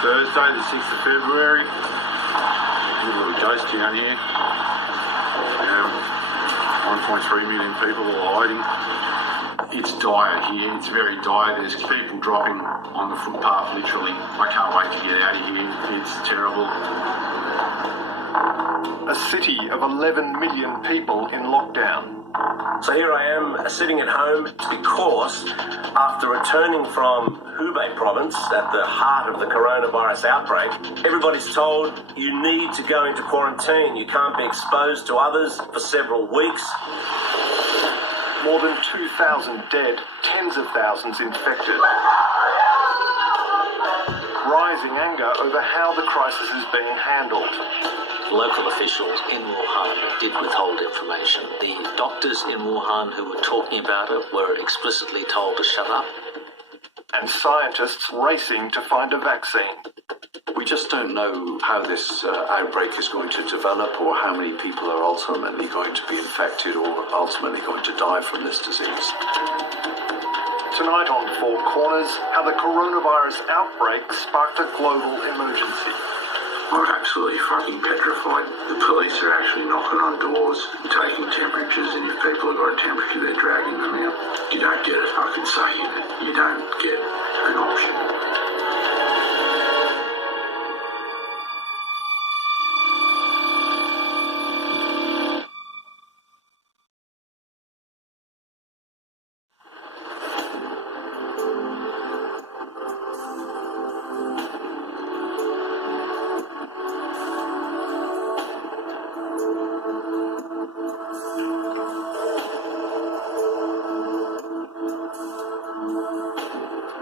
Thursday, the 6th of February. A little ghost town here. 1.3 million people are hiding. It's dire here. It's very dire. There's people dropping on the footpath, literally. I can't wait to get out of here. It's terrible. A city of 11 million people in lockdown. So here I am sitting at home because after returning from Hubei province at the heart of the coronavirus outbreak, everybody's told you need to go into quarantine. You can't be exposed to others for several weeks. More than 2,000 dead, tens of thousands infected. Rising anger over how the crisis is being handled. Local officials in Wuhan did withhold information. The doctors in Wuhan who were talking about it were explicitly told to shut up. And scientists racing to find a vaccine. We just don't know how this outbreak is going to develop or how many people are ultimately going to be infected or ultimately going to die from this disease. Tonight on Four Corners, how the coronavirus outbreak sparked a global emergency. I'm absolutely fucking petrified. The police are actually knocking on doors, taking temperatures, and if people have got a temperature, they're dragging them out. You don't get a fucking say in it. You don't get an option.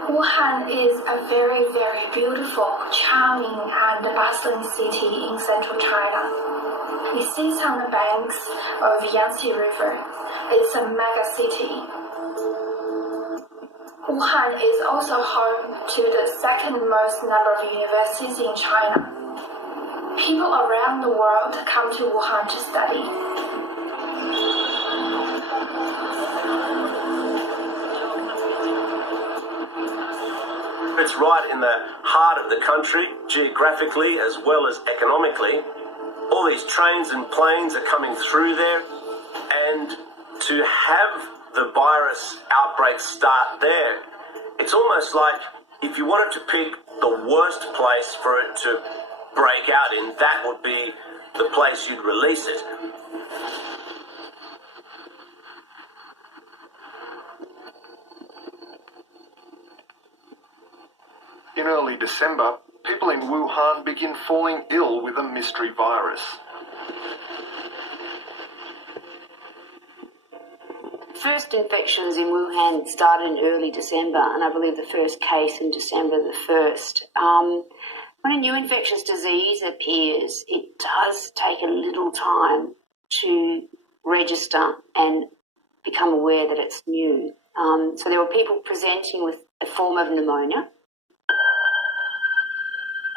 Wuhan is a very, very beautiful, charming and bustling city in central China. It sits on the banks of Yangtze River. It's a mega city. Wuhan is also home to the second most number of universities in China. People around the world come to Wuhan to study. It's right in the heart of the country, geographically as well as economically. All these trains and planes are coming through there, and to have the virus outbreak start there, it's almost like if you wanted to pick the worst place for it to break out in, that would be the place you'd release it. In early December, people in Wuhan begin falling ill with a mystery virus. First infections in Wuhan started in early December, and I believe the first case in December the 1st. When a new infectious disease appears, it does take a little time to register and become aware that it's new. So there were people presenting with a form of pneumonia.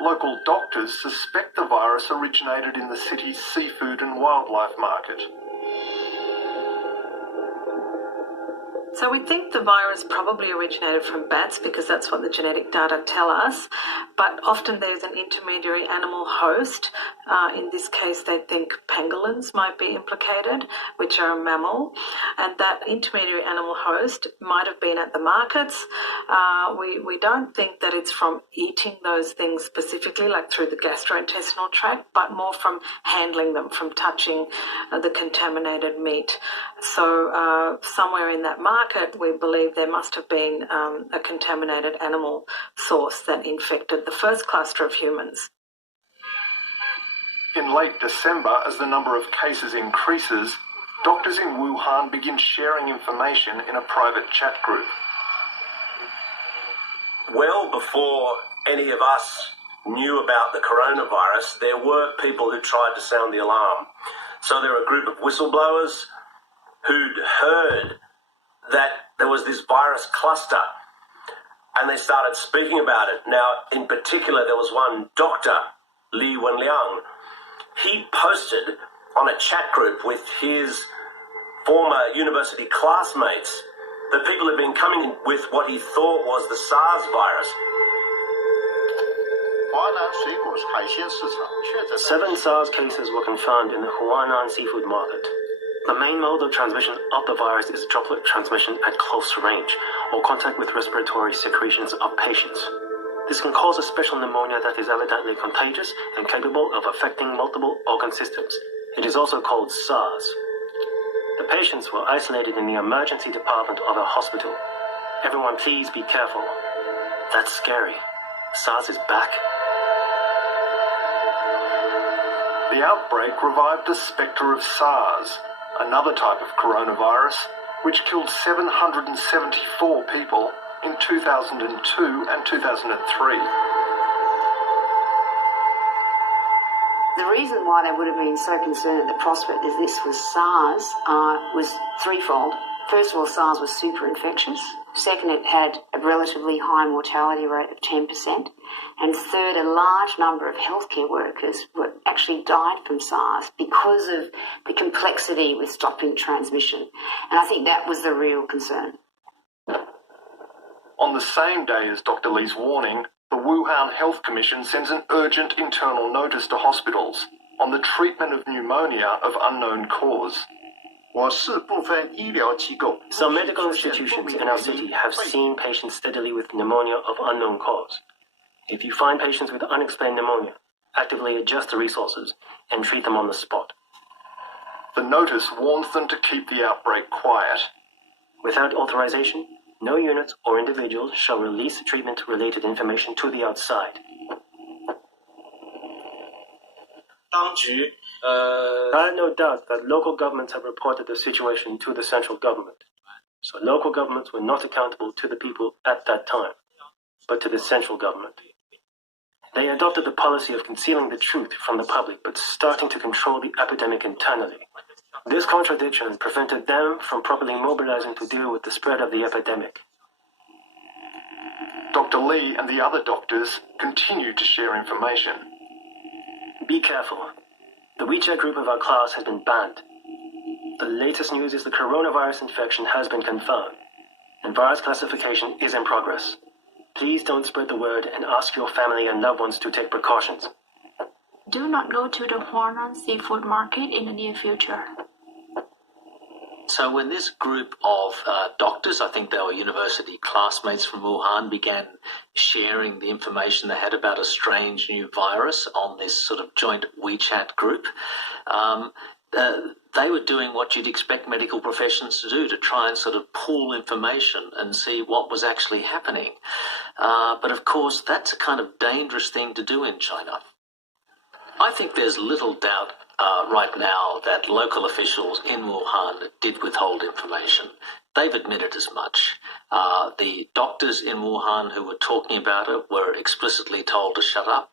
Local doctors suspect the virus originated in the city's seafood and wildlife market. So we think the virus probably originated from bats because that's what the genetic data tell us, but often there's an intermediary animal host. In this case, they think pangolins might be implicated, which are a mammal, and that intermediary animal host might have been at the markets. We don't think that it's from eating those things specifically, like through the gastrointestinal tract, but more from handling them, from touching the contaminated meat. So somewhere in that market, we believe there must have been a contaminated animal source that infected the first cluster of humans. In late December, as the number of cases increases, doctors in Wuhan begin sharing information in a private chat group. Well before any of us knew about the coronavirus, there were people who tried to sound the alarm. So there were a group of whistleblowers who'd heard that there was this virus cluster, and they started speaking about it. Now, in particular, there was one doctor, Li Wenliang. He posted on a chat group with his former university classmates that people had been coming in with what he thought was the SARS virus. 7 SARS cases were confirmed in the Huanan seafood market. The main mode of transmission of the virus is droplet transmission at close range, or contact with respiratory secretions of patients. This can cause a special pneumonia that is evidently contagious and capable of affecting multiple organ systems. It is also called SARS. The patients were isolated in the emergency department of a hospital. Everyone, please be careful. That's scary. SARS is back. The outbreak revived the spectre of SARS, another type of coronavirus, which killed 774 people in 2002 and 2003. The reason why they would have been so concerned at the prospect that this was SARS was threefold. First of all, SARS was super infectious. Second, it had a relatively high mortality rate of 10%. And third, a large number of healthcare workers were actually died from SARS because of the complexity with stopping transmission. And I think that was the real concern. On the same day as Dr. Lee's warning, the Wuhan Health Commission sends an urgent internal notice to hospitals on the treatment of pneumonia of unknown cause. Some medical institutions in our city have seen patients steadily with pneumonia of unknown cause. If you find patients with unexplained pneumonia, actively adjust the resources and treat them on the spot. The notice warns them to keep the outbreak quiet. Without authorization, no units or individuals shall release treatment-related information to the outside. I have no doubt that local governments have reported the situation to the central government. So local governments were not accountable to the people at that time, but to the central government. They adopted the policy of concealing the truth from the public, but starting to control the epidemic internally. This contradiction prevented them from properly mobilizing to deal with the spread of the epidemic. Dr. Lee and the other doctors continued to share information. Be careful. The WeChat group of our class has been banned. The latest news is the coronavirus infection has been confirmed, and virus classification is in progress. Please don't spread the word and ask your family and loved ones to take precautions. Do not go to the Huanan seafood market in the near future. So when this group of doctors, I think they were university classmates from Wuhan, began sharing the information they had about a strange new virus on this sort of joint WeChat group, they were doing what you'd expect medical professions to do, to try and sort of pool information and see what was actually happening. But of course, that's a kind of dangerous thing to do in China. I think there's little doubt right now that local officials in Wuhan did withhold information. They've admitted as much. The doctors in Wuhan who were talking about it were explicitly told to shut up.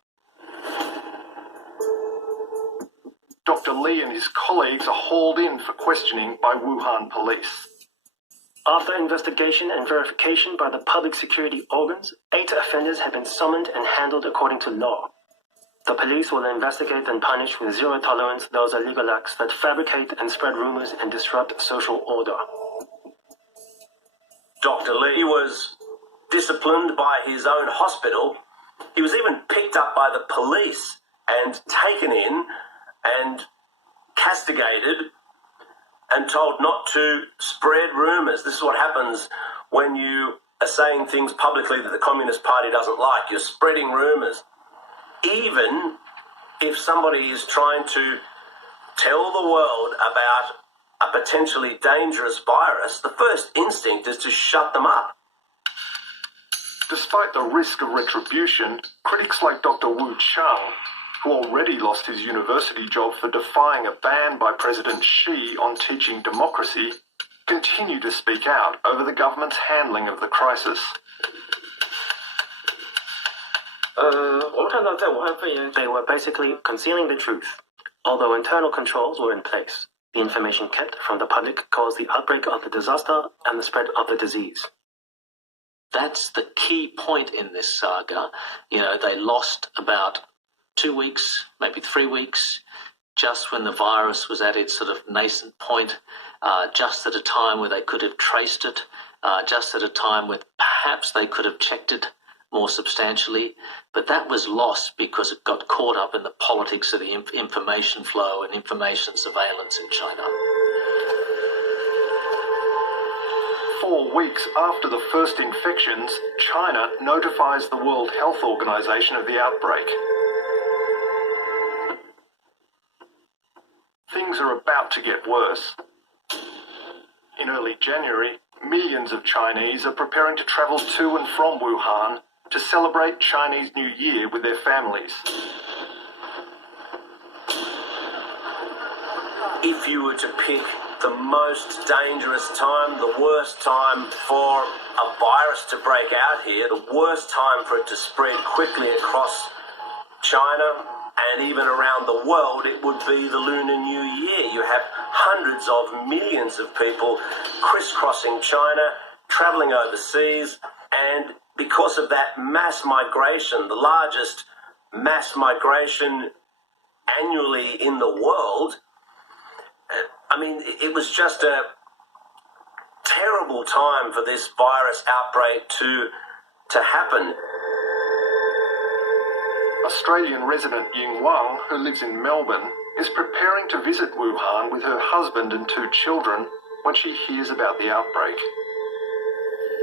Dr. Lee and his colleagues are hauled in for questioning by Wuhan police. After investigation and verification by the public security organs, 8 offenders have been summoned and handled according to law. The police will investigate and punish with zero tolerance those illegal acts that fabricate and spread rumors and disrupt social order. Dr. Lee was disciplined by his own hospital. He was even picked up by the police and taken in and castigated and told not to spread rumours. This is what happens when you are saying things publicly that the Communist Party doesn't like. You're spreading rumours. Even if somebody is trying to tell the world about a potentially dangerous virus, the first instinct is to shut them up. Despite the risk of retribution, critics like Dr. Wu Chang, who already lost his university job for defying a ban by President Xi on teaching democracy, continue to speak out over the government's handling of the crisis. They were basically concealing the truth. Although internal controls were in place, the information kept from the public caused the outbreak of the disaster and the spread of the disease. That's the key point in this saga. You know, they lost about 2 weeks, maybe 3 weeks, just when the virus was at its sort of nascent point, just at a time where they could have traced it, just at a time where perhaps they could have checked it more substantially, but that was lost because it got caught up in the politics of the information flow and information surveillance in China. 4 weeks after the first infections, China notifies the World Health Organization of the outbreak. Things are about to get worse. In early January, millions of Chinese are preparing to travel to and from Wuhan to celebrate Chinese New Year with their families. If you were to pick the most dangerous time, the worst time for a virus to break out here, the worst time for it to spread quickly across China and even around the world, it would be the Lunar New Year. You have hundreds of millions of people crisscrossing China, travelling overseas, and because of that mass migration, the largest mass migration annually in the world, I mean, it was just a terrible time for this virus outbreak to happen. Australian resident Ying Wang, who lives in Melbourne, is preparing to visit Wuhan with her husband and 2 children when she hears about the outbreak.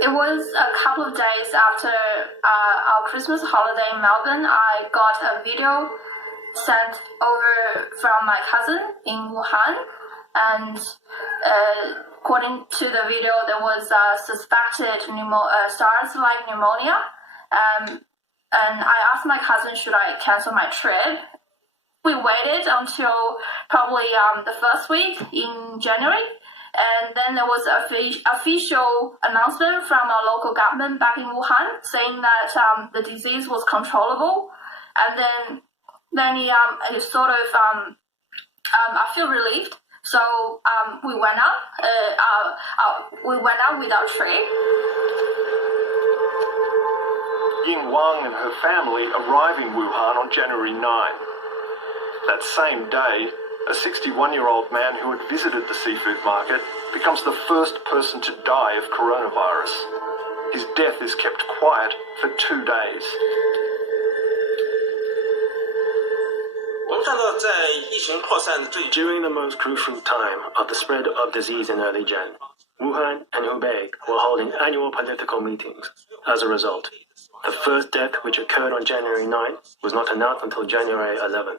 It was a couple of days after our Christmas holiday in Melbourne. I got a video sent over from my cousin in Wuhan, and according to the video, there was suspected SARS-like pneumonia. And I asked my cousin, should I cancel my trip? We waited until probably the first week in January. And then there was an official announcement from our local government back in Wuhan saying that the disease was controllable. And then it sort of, I feel relieved. So we went out. We went out with our trip. Ying Wang and her family arrive in Wuhan on January 9. That same day, a 61-year-old man who had visited the seafood market becomes the first person to die of coronavirus. His death is kept quiet for 2 days. During the most crucial time of the spread of disease in early Jan, Wuhan and Hubei were holding annual political meetings. As a result, the first death, which occurred on January 9, was not announced until January 11.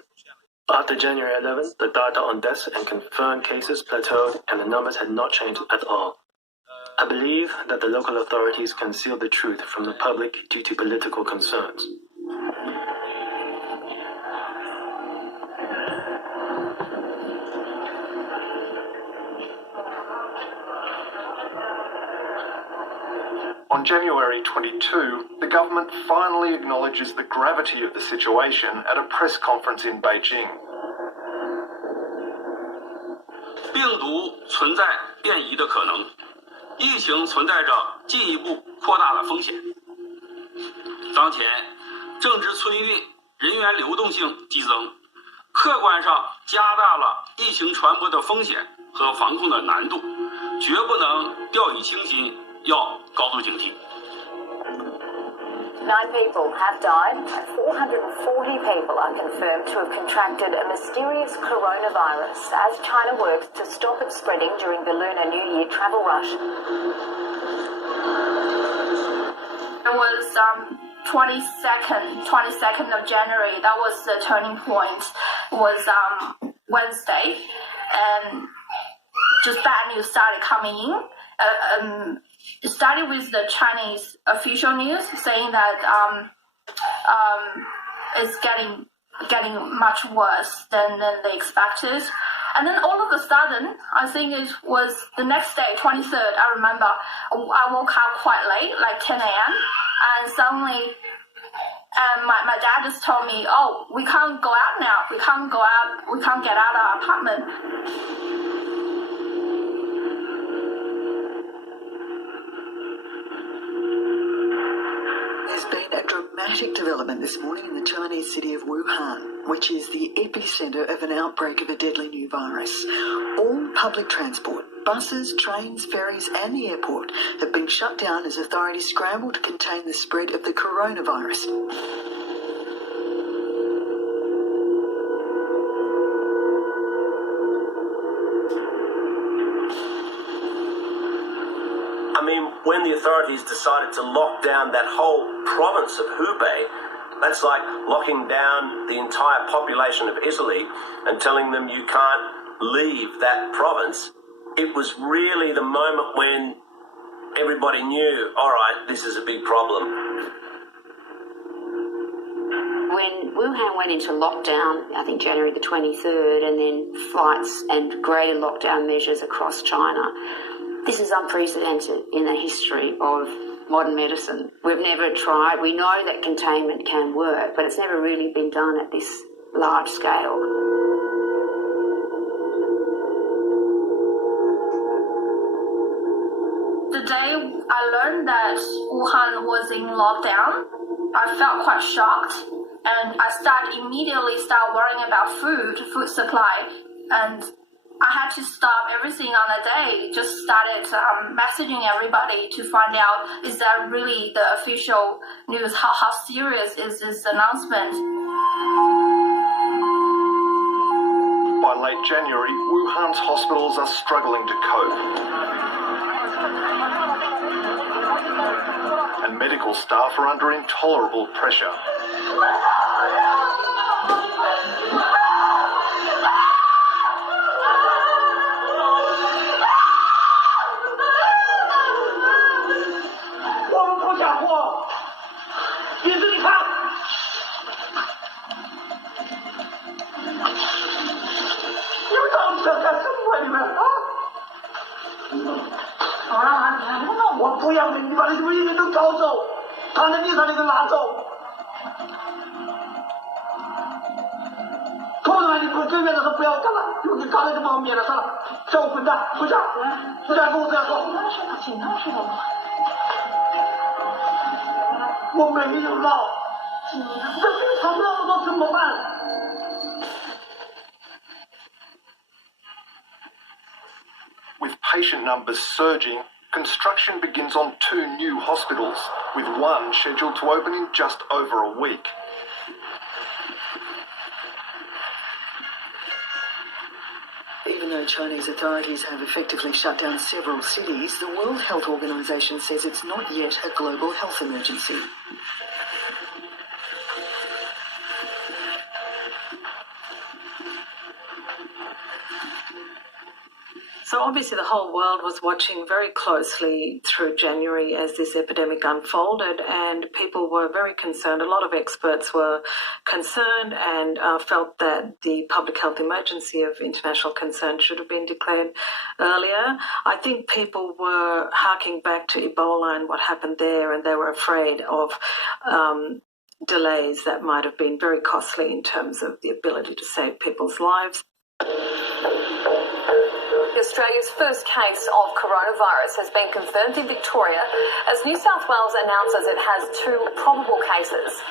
After January 11, the data on deaths and confirmed cases plateaued and the numbers had not changed at all. I believe that the local authorities concealed the truth from the public due to political concerns. On January 22, the government finally acknowledges the gravity of the situation at a press conference in Beijing. 病毒存在变异的可能，疫情存在着进一步扩大的风险。当前政治催运、人员流动性激增，客观上加大了疫情传播的风险和防控的难度，绝不能掉以轻心，要高度警惕。 9 people have died and 440 people are confirmed to have contracted a mysterious coronavirus as China works to stop it spreading during the Lunar New Year travel rush. It was 22nd of January. That was the turning point. It was Wednesday, and just bad news started coming in. It started with the Chinese official news saying that it's getting much worse than they expected. And then all of a sudden, I think it was the next day, 23rd, I remember, I woke up quite late, like 10 a.m. And suddenly, my dad just told me, oh, we can't go out now. We can't go out. We can't get out of our apartment. There's been a dramatic development this morning in the Chinese city of Wuhan, which is the epicenter of an outbreak of a deadly new virus. All public transport, buses, trains, ferries and the airport have been shut down as authorities scramble to contain the spread of the coronavirus. I mean, when the authorities decided to lock down that whole province of Hubei, that's like locking down the entire population of Italy and telling them you can't leave that province. It was really the moment when everybody knew, all right, this is a big problem. When Wuhan went into lockdown, I think January the 23rd, and then flights and greater lockdown measures across China, this is unprecedented in the history of modern medicine. We've never tried. We know that containment can work, but it's never really been done at this large scale. The day I learned that Wuhan was in lockdown, I felt quite shocked, and I immediately started worrying about food supply, and I had to stop everything on the day, just started messaging everybody to find out, is that really the official news? How serious is this announcement? By late January, Wuhan's hospitals are struggling to cope. And medical staff are under intolerable pressure. With patient numbers surging, construction begins on 2 new hospitals, with one scheduled to open in just over a week. Even though Chinese authorities have effectively shut down several cities, the World Health Organization says it's not yet a global health emergency. So obviously the whole world was watching very closely through January as this epidemic unfolded, and people were very concerned. A lot of experts were concerned and felt that the public health emergency of international concern should have been declared earlier. I think people were harking back to Ebola and what happened there, and they were afraid of delays that might have been very costly in terms of the ability to save people's lives. Australia's first case of coronavirus has been confirmed in Victoria as New South Wales announces it has 2 probable cases.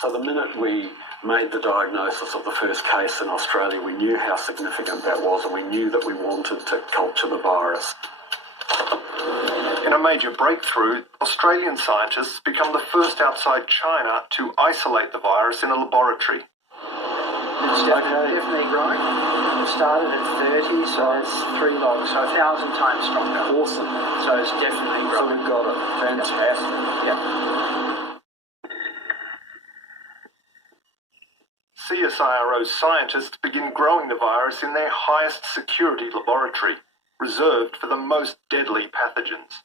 So the minute we made the diagnosis of the first case in Australia, we knew how significant that was, and we knew that we wanted to culture the virus. In a major breakthrough, Australian scientists become the first outside China to isolate the virus in a laboratory. It's definitely growing. It started at 30, so it's 3 logs, so 1,000 times stronger. Awesome. So it's definitely growing. So we've got it. Fantastic. Yep. CSIRO scientists begin growing the virus in their highest security laboratory, reserved for the most deadly pathogens.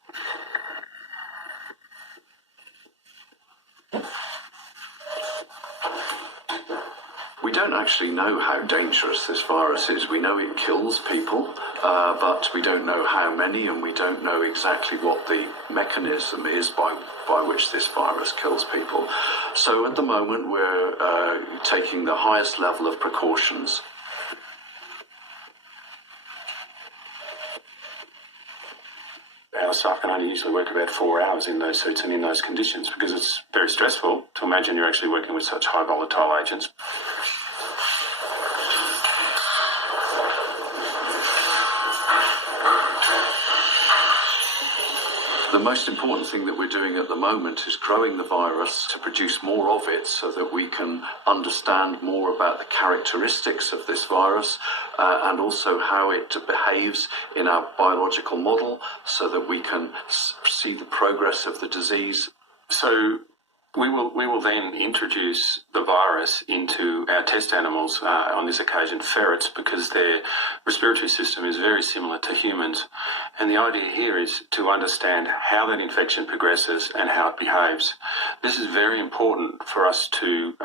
We don't actually know how dangerous this virus is. We know it kills people, but we don't know how many, and we don't know exactly what the mechanism is by which this virus kills people. So at the moment we're taking the highest level of precautions. our staff can only usually work about 4 hours in those suits and in those conditions because it's very stressful to imagine you're actually working with such high volatile agents. The most important thing that we're doing at the moment is growing the virus to produce more of it so that we can understand more about the characteristics of this virus and also how it behaves in our biological model so that we can see the progress of the disease. So we will then introduce the virus into our test animals, on this occasion ferrets, because their respiratory system is very similar to humans. And the idea here is to understand how that infection progresses and how it behaves. This is very important for us to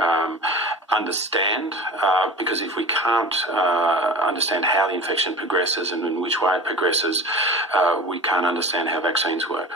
understand, because if we can't understand how the infection progresses and in which way it progresses, we can't understand how vaccines work.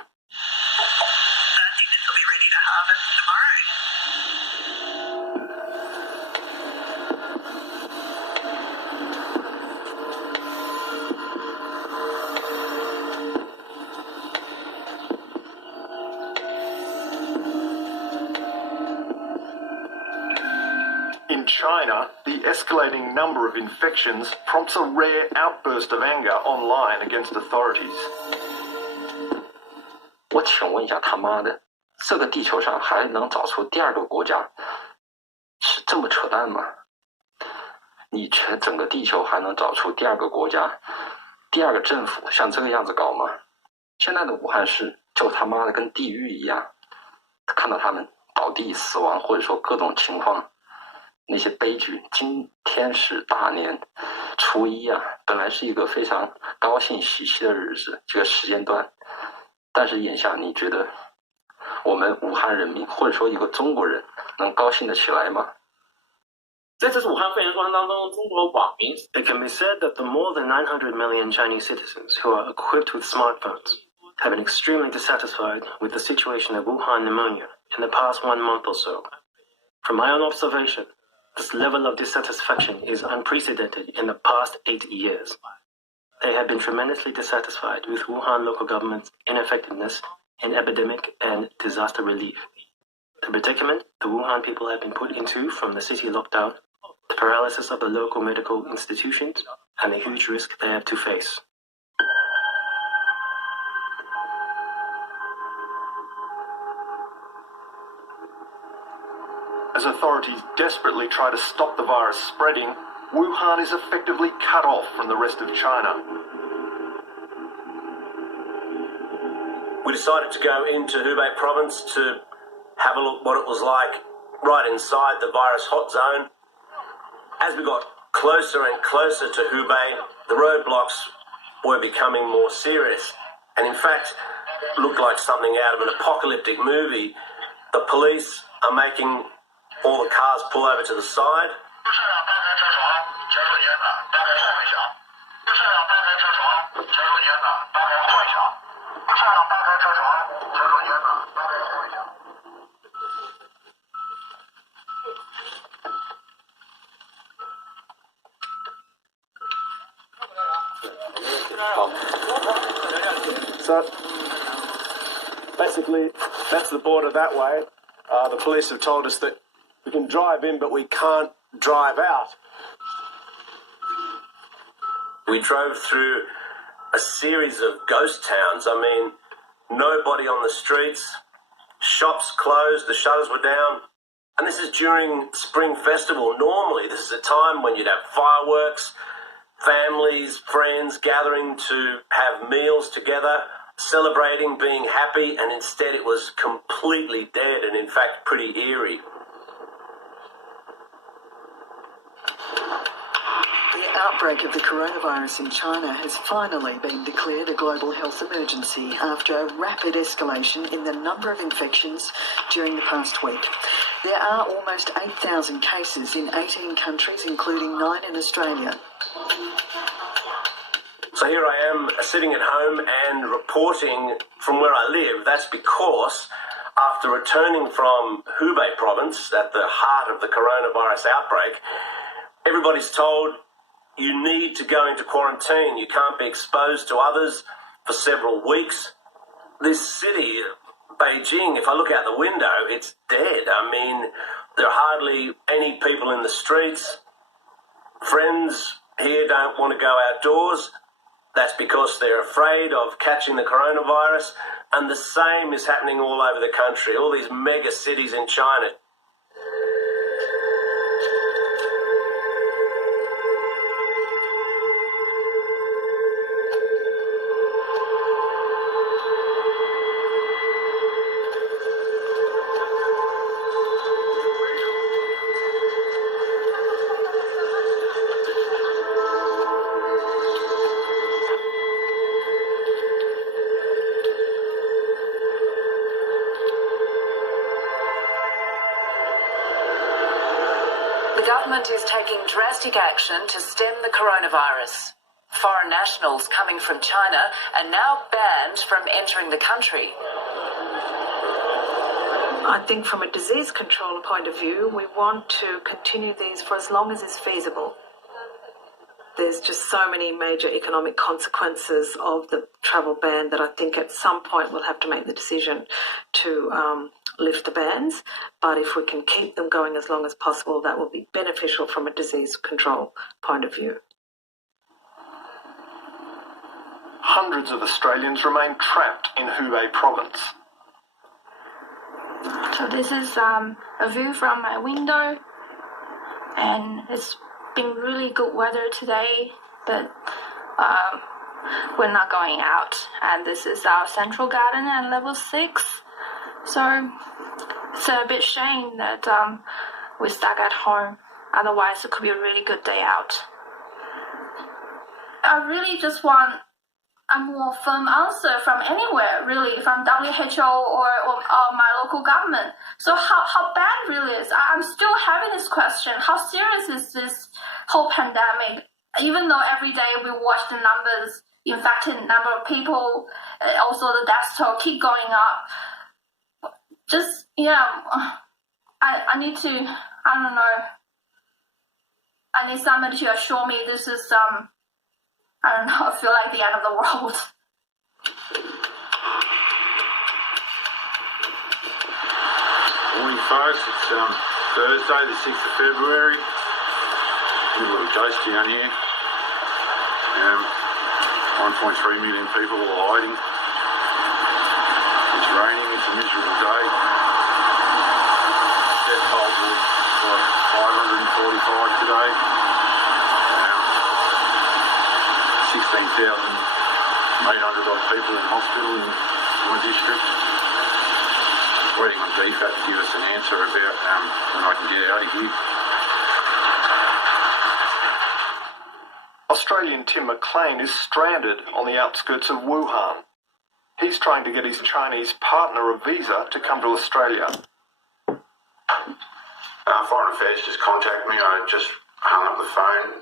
In China, the escalating number of infections prompts a rare outburst of anger online against authorities. 我请问一下，他妈的，这个地球上还能找出第二个国家，是这么扯淡吗？你整个地球还能找出第二个国家、第二个政府像这个样子搞吗？现在的武汉市就他妈的跟地狱一样，看到他们倒地死亡，或者说各种情况。那些悲剧，今天是大年初一啊，本来是一个非常高兴喜气的日子，这个时间段，但是眼下你觉得我们武汉人民或者说一个中国人能高兴得起来吗？在这次武汉肺炎过程当中，中国网民 It can be said that the more than 900 million Chinese citizens who are equipped with smartphones have been extremely dissatisfied with the situation of Wuhan pneumonia in the past 1 month or so. From my own observation, this level of dissatisfaction is unprecedented in the past 8 years. They have been tremendously dissatisfied with Wuhan local government's ineffectiveness in epidemic and disaster relief. The predicament the Wuhan people have been put into from the city lockdown, the paralysis of the local medical institutions, and the huge risk they have to face. As authorities desperately try to stop the virus spreading, Wuhan is effectively cut off from the rest of China. We decided to go into Hubei province to have a look what it was like right inside the virus hot zone. As we got closer and closer to Hubei, the roadblocks were becoming more serious. And in fact, it looked like something out of an apocalyptic movie. The police are making all the cars pull over to the side. So basically, that's the border that way. The police have told us that we can drive in, but we can't drive out. We drove through a series of ghost towns. I mean, nobody on the streets, shops closed, the shutters were down. And this is during Spring Festival. Normally, this is a time when you'd have fireworks, families, friends gathering to have meals together, celebrating, being happy, and instead it was completely dead and in fact pretty eerie. The outbreak of the coronavirus in China has finally been declared a global health emergency after a rapid escalation in the number of infections during the past week. There are almost 8,000 cases in 18 countries, including 9 in Australia. So here I am sitting at home and reporting from where I live. That's because after returning from Hubei province at the heart of the coronavirus outbreak, everybody's told you need to go into quarantine. You can't be exposed to others for several weeks. this city, Beijing, if I look out the window, it's dead. I mean, there are hardly any people in the streets. Friends here don't want to go outdoors. That's because they're afraid of catching the coronavirus. And the same is happening all over the country, all these mega cities in China. The government is taking drastic action to stem the coronavirus. Foreign nationals coming from China are now banned from entering the country. I think from a disease control point of view, we want to continue these for as long as is feasible. There's just so many major economic consequences of the travel ban that I think at some point we'll have to make the decision to lift the bans. But if we can keep them going as long as possible, that will be beneficial from a disease control point of view. Hundreds of Australians remain trapped in Hubei province. So this is a view from my window, and it's been really good weather today, but we're not going out. And this is our central garden at level 6. So it's a bit shame that we're stuck at home. Otherwise, it could be a really good day out. I really just want a more firm answer from anywhere, really, from WHO or my local government. So how bad really is? I'm still having this question. How serious is this whole pandemic? Even though every day we watch the numbers, infected number of people, also the death toll keep going up. Just, I need to, I don't know. I need somebody to assure me this is, I don't know, I feel like the end of the world. Morning, folks. It's Thursday, the 6th of February. Middle of a ghost town here. 1.3 million people are hiding. It's raining. It's a miserable day. Death toll was 545 today. 16,800 odd people in hospital in my district. Waiting on DFAT to give us an answer about when I can get out of here. Australian Tim McLean is stranded on the outskirts of Wuhan. He's trying to get his Chinese partner a visa to come to Australia. Foreign Affairs just contacted me. I just hung up the phone.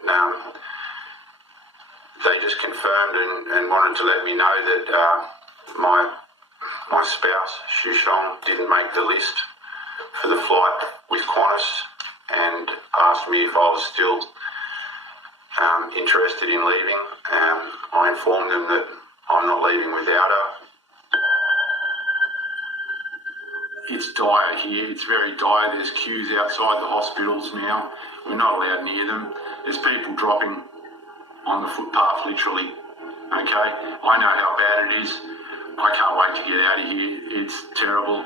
They just confirmed and wanted to let me know that my spouse, Shushong, didn't make the list for the flight with Qantas, and asked me if I was still interested in leaving. I informed them that I'm not leaving without her. It's dire here. It's very dire. There's queues outside the hospitals now. We're not allowed near them. There's people dropping on the footpath, literally. Okay? I know how bad it is. I can't wait to get out of here. It's terrible.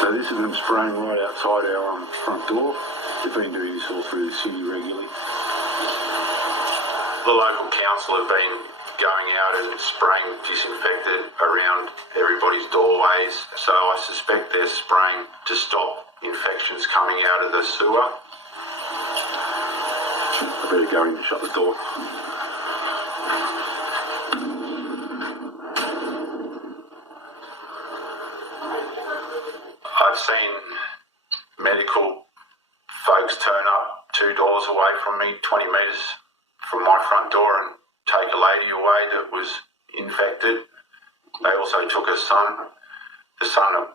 So this is them spraying right outside our front door. They've been doing this all through the city regularly. The local council have been going out and spraying disinfectant around everybody's doorways. So I suspect they're spraying to stop infections coming out of the sewer. I better go in and shut the door. I've seen medical folks turn up 2 doors away from me, 20 metres from my front door, and take a lady away that was infected. They also took her son. The son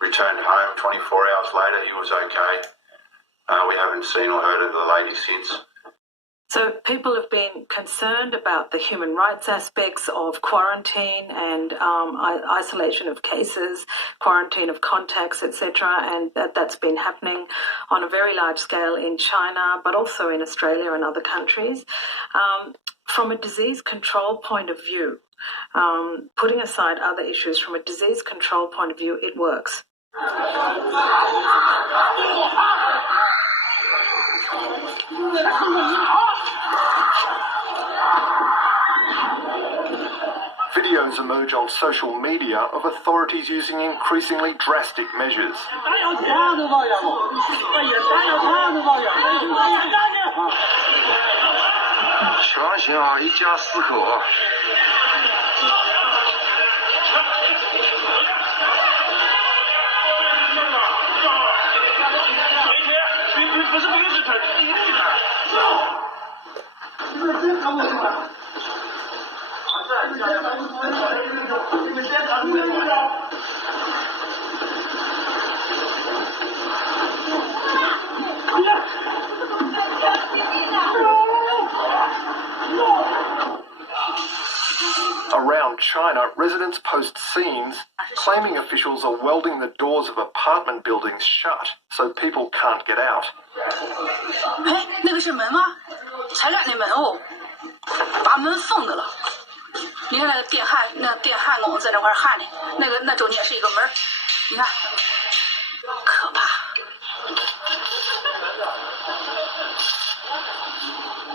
returned home. 24 hours later, he was okay. We haven't seen or heard of the lady since. So people have been concerned about the human rights aspects of quarantine and isolation of cases, quarantine of contacts, etc., and that's been happening on a very large scale in China, but also in Australia and other countries. From a disease control point of view, putting aside other issues, from a disease control point of view, it works. Videos emerge on social media of authorities using increasingly drastic measures. Around China, residents post scenes claiming officials are welding the doors of apartment buildings shut so people can't get out. 哎，那个是门吗？才两年门哦，把门封的了。你看那个电焊工在那块焊的，那中间是一个门，你看，可怕。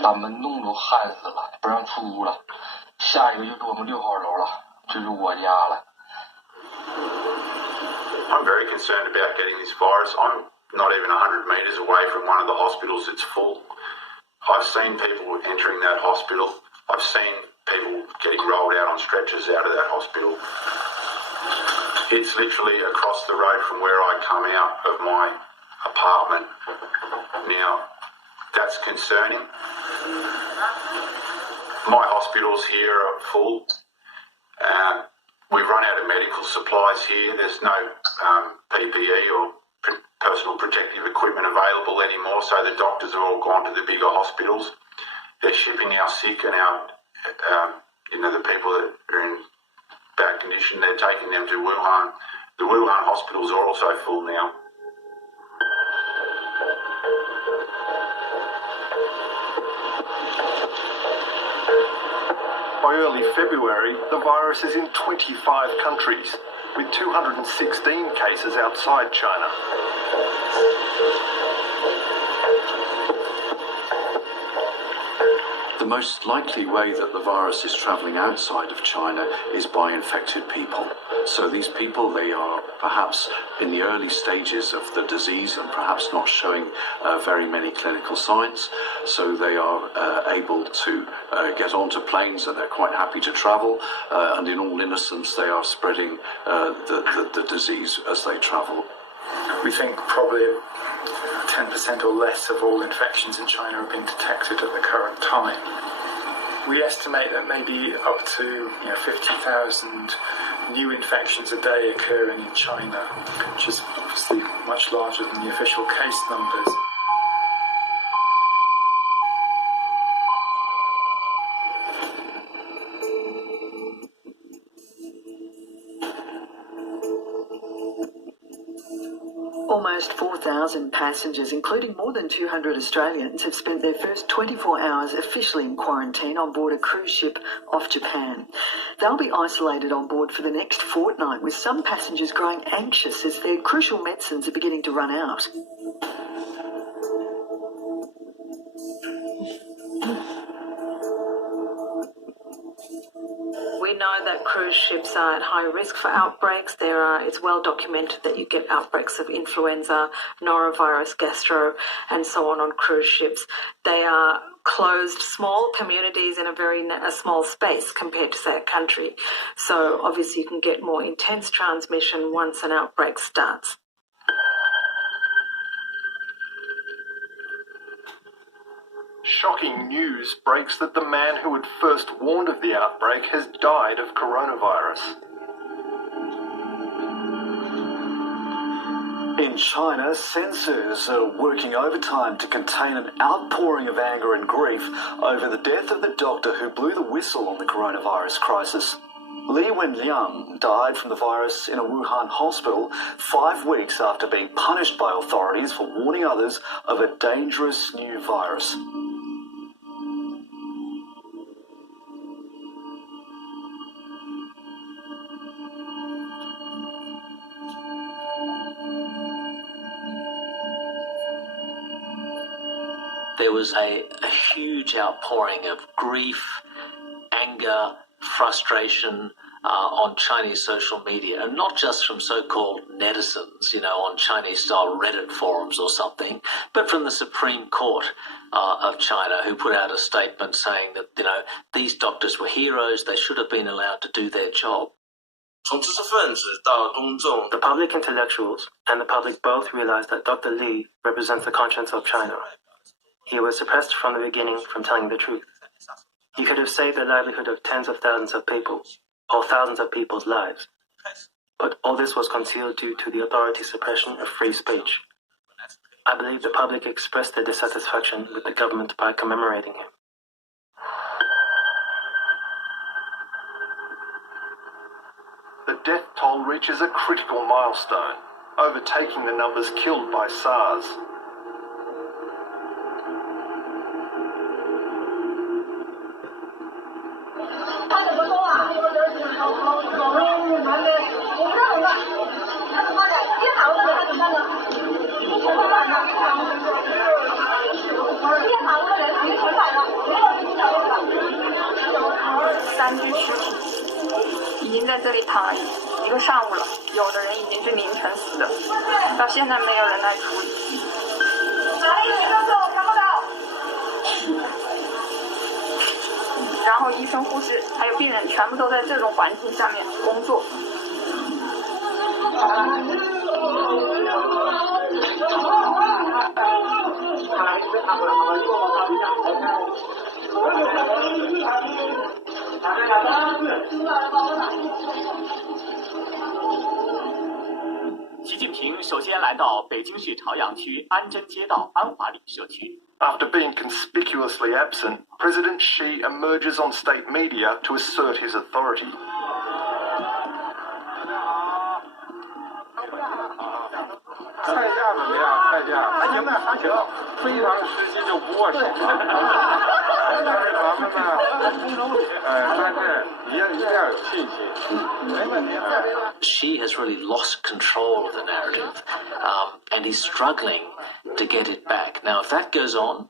把门弄都焊死了，不让出屋了。下一个就是我们6号楼了，这是我家了。I'm very concerned about getting this virus. I'm not even 100 metres away from one of the hospitals that's full. I've seen people entering that hospital. I've seen people getting rolled out on stretchers out of that hospital. It's literally across the road from where I come out of my apartment. Now, that's concerning. My hospitals here are full. We've run out of medical supplies here. There's no PPE or personal protective equipment available anymore, so the doctors have all gone to the bigger hospitals. They're shipping our sick and our, the people that are in bad condition, they're taking them to Wuhan. The Wuhan hospitals are also full now. By early February, the virus is in 25 countries, with 216 cases outside China. The most likely way that the virus is travelling outside of China is by infected people. So these people, they are perhaps in the early stages of the disease and perhaps not showing very many clinical signs. So they are able to get onto planes and they're quite happy to travel. And in all innocence, they are spreading the disease as they travel. We think probably 10% or less of all infections in China have been detected at the current time. We estimate that maybe up to 50,000 new infections a day occurring in China, which is obviously much larger than the official case numbers. Almost 4,000 passengers, including more than 200 Australians, have spent their first 24 hours officially in quarantine on board a cruise ship off Japan. They'll be isolated on board for the next fortnight, with some passengers growing anxious as their crucial medicines are beginning to run out. We know that cruise ships are at high risk for outbreaks. It's well documented that you get outbreaks of influenza, norovirus, gastro, and so on cruise ships. They are closed, small communities in a small space compared to, say, a country. So obviously you can get more intense transmission once an outbreak starts. Shocking news breaks that the man who had first warned of the outbreak has died of coronavirus. In China, censors are working overtime to contain an outpouring of anger and grief over the death of the doctor who blew the whistle on the coronavirus crisis. Li Wenliang died from the virus in a Wuhan hospital 5 weeks after being punished by authorities for warning others of a dangerous new virus. There was a huge outpouring of grief, anger, frustration on Chinese social media, and not just from so-called netizens, on Chinese-style Reddit forums or something, but from the Supreme Court of China, who put out a statement saying that, these doctors were heroes, they should have been allowed to do their job. The public intellectuals and the public both realized that Dr. Li represents the conscience of China. He was suppressed from the beginning from telling the truth. He could have saved the livelihood of tens of thousands of people, or thousands of people's lives. But all this was concealed due to the authority suppression of free speech. I believe the public expressed their dissatisfaction with the government by commemorating him. The death toll reaches a critical milestone, overtaking the numbers killed by SARS. After being conspicuously absent, President Xi emerges on state media to assert his authority. Xi has really lost control of the narrative, and he's struggling to get it back. Now, if that goes on,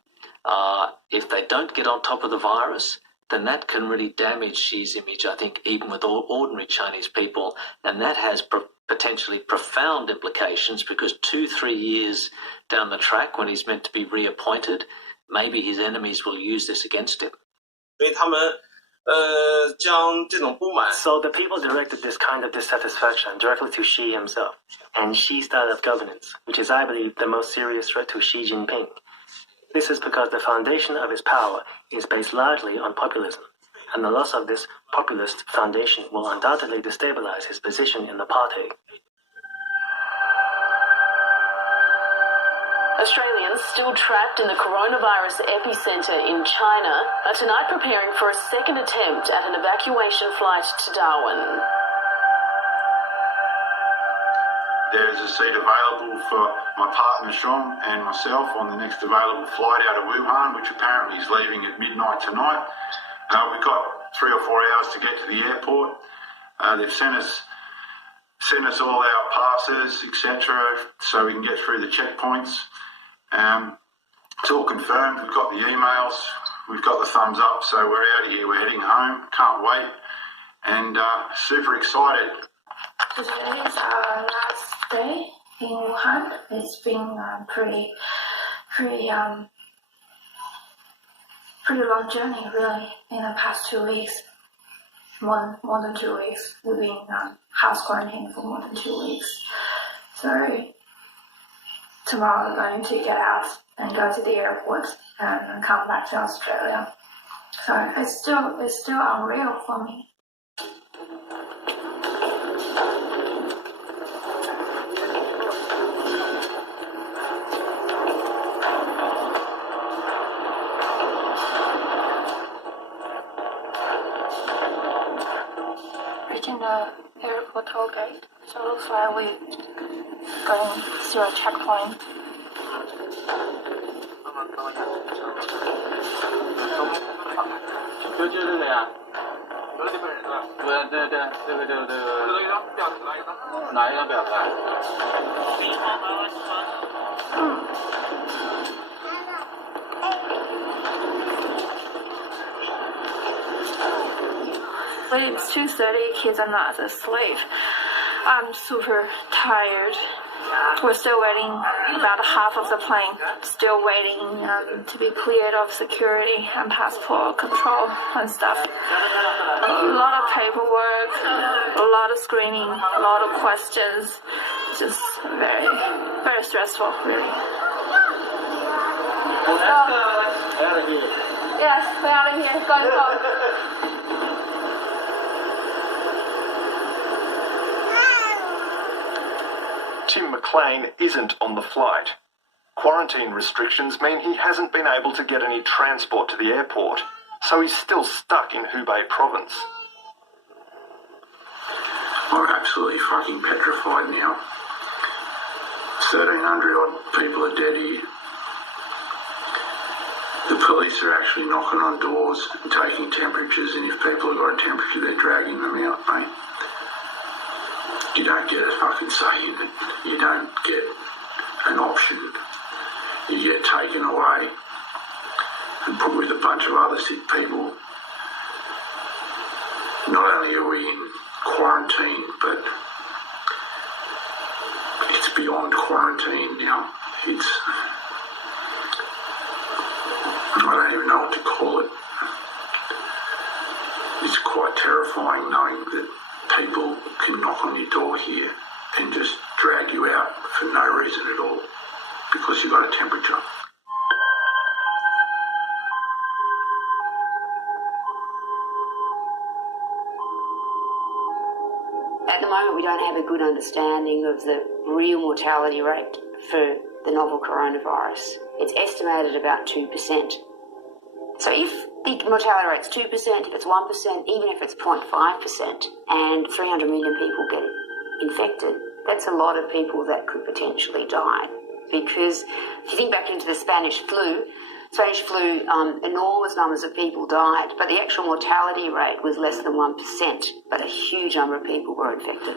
if they don't get on top of the virus, then that can really damage Xi's image, I think, even with ordinary Chinese people, and that has potentially profound implications, because 2-3 years down the track, when he's meant to be reappointed, maybe his enemies will use this against him. So the people directed this kind of dissatisfaction directly to Xi himself and Xi's style of governance, which is, I believe, the most serious threat to Xi Jinping. This is because the foundation of his power is based largely on populism, and the loss of this populist foundation will undoubtedly destabilize his position in the party. Australians still trapped in the coronavirus epicenter in China are tonight preparing for a second attempt at an evacuation flight to Darwin. There is a seat available for my partner Sean and myself on the next available flight out of Wuhan, which apparently is leaving at midnight tonight. We've got 3 or 4 hours to get to the airport. They've sent us all our passes, etc., so we can get through the checkpoints. It's all confirmed. We've got the emails. We've got the thumbs up, so we're out of here. We're heading home. Can't wait, and super excited. Today is our last day in Wuhan. It's been pretty long journey, really. In the past 2 weeks, more than 2 weeks, we've been house quarantine for more than 2 weeks. So tomorrow we're going to get out and go to the airport and come back to Australia. So it's still unreal for me. airport toll gate. So it looks like we're going through a checkpoint. But it's 2:30, kids are not asleep. I'm super tired. We're still waiting, about half of the plane, still waiting to be cleared of security and passport control and stuff. A lot of paperwork, a lot of screening, a lot of questions. Just very, very stressful, really. Out of here. Yes, we're out of here. Go. Tim McLean isn't on the flight. Quarantine restrictions mean he hasn't been able to get any transport to the airport, so he's still stuck in Hubei province. I'm absolutely fucking petrified now. 1,300 odd people are dead here. The police are actually knocking on doors and taking temperatures, and if people have got a temperature, they're dragging them out, mate. You don't get a fucking say in it. You don't get an option. You get taken away and put with a bunch of other sick people. Not only are we in quarantine, but it's beyond quarantine now. I don't even know what to call it. It's quite terrifying knowing that people can knock on your door here and just drag you out for no reason at all because you've got a temperature. At the moment, we don't have a good understanding of the real mortality rate for the novel coronavirus. It's estimated about 2%. So if the mortality rate's 2%, if it's 1%, even if it's 0.5%, and 300 million people get infected, that's a lot of people that could potentially die. Because if you think back into the Spanish flu, enormous numbers of people died, but the actual mortality rate was less than 1%, but a huge number of people were infected.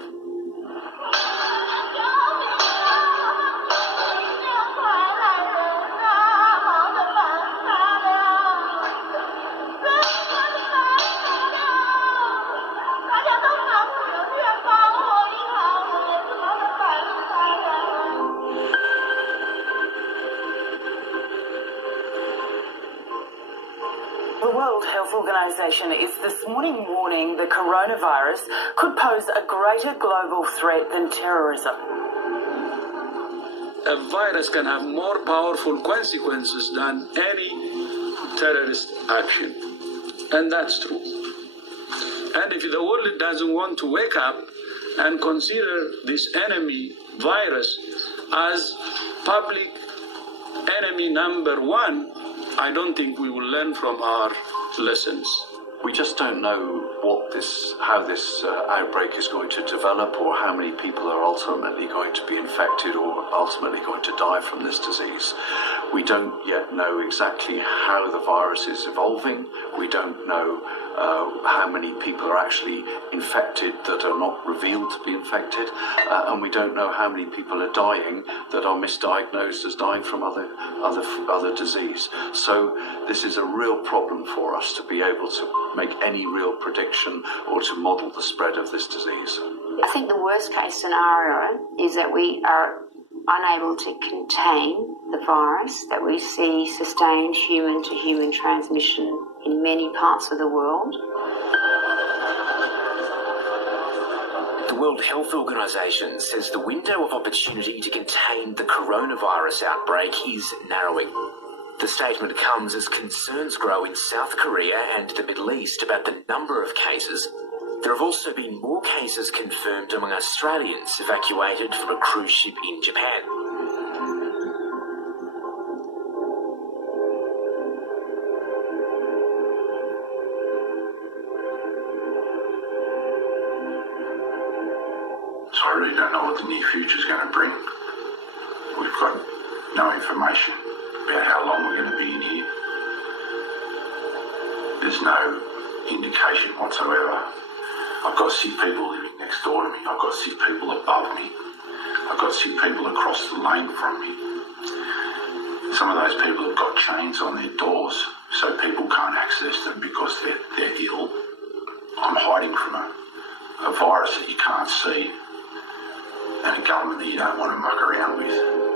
The World Health Organization is this morning warning the coronavirus could pose a greater global threat than terrorism. A virus can have more powerful consequences than any terrorist action. And that's true. And if the world doesn't want to wake up and consider this enemy virus as public enemy number one, I don't think we will learn from our lessons. We just don't know how this outbreak is going to develop, or how many people are ultimately going to be infected or ultimately going to die from this disease. We don't yet know exactly how the virus is evolving. We don't know how many people are actually infected that are not revealed to be infected, and we don't know how many people are dying that are misdiagnosed as dying from other disease. So this is a real problem for us to be able to make any real prediction or to model the spread of this disease. I think the worst case scenario is that we are unable to contain the virus, that we see sustained human-to-human transmission in many parts of the world. The World Health Organization says the window of opportunity to contain the coronavirus outbreak is narrowing. The statement comes as concerns grow in South Korea and the Middle East about the number of cases. There have also been more cases confirmed among Australians evacuated from a cruise ship in Japan. don't know what the near future is going to bring. We've got no information about how long we're going to be in here. There's no indication whatsoever. I've got sick people living next door to me. I've got sick people above me. I've got sick people across the lane from me. Some of those people have got chains on their doors so people can't access them because they're ill. I'm hiding from a virus that you can't see and a government that you don't want to muck around with.